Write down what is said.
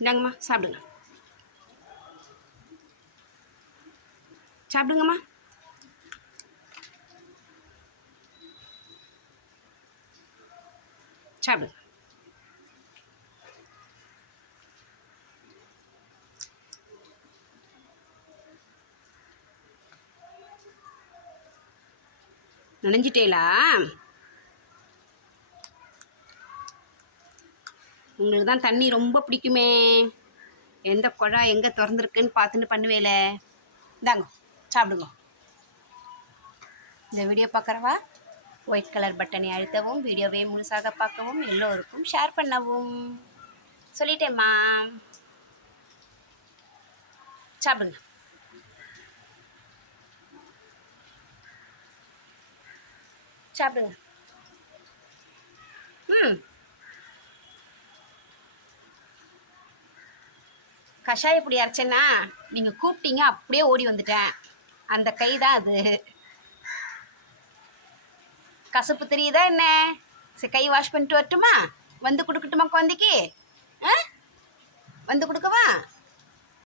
இந்தாங்கம்மா சாப்பிடுங்க சாப்பிடுங்கம்மா சாப்பிடுங்க நினைஞ்சிட்டேலா உங்களுக்கு தான் தண்ணி ரொம்ப பிடிக்குமே. எந்த குழா எங்கே திறந்துருக்குன்னு பார்த்துன்னு பண்ணுவேல. இந்தாங்க சாப்பிடுங்க. இந்த வீடியோ பார்க்குறவா? ஒயிட் கலர் பட்டனை அழுத்தவும் வீடியோவை முழுசாக பார்க்கவும் எல்லோருக்கும் ஷேர் பண்ணவும். சொல்லிட்டேம்மா. சாப்பிடுங்க. சாப்பிடுங்க. கஷாயம் இப்படி அரைச்சேன்னா நீங்கள் கூப்பிட்டீங்க அப்படியே ஓடி வந்துட்டேன். அந்த கை தான் அது. கசப்பு தெரியுதா என்ன? சரி கை வாஷ் பண்ணிட்டு வரட்டுமா? வந்து கொடுக்கட்டுமா குழந்தைக்கு? ஆ? வந்து கொடுக்கவா?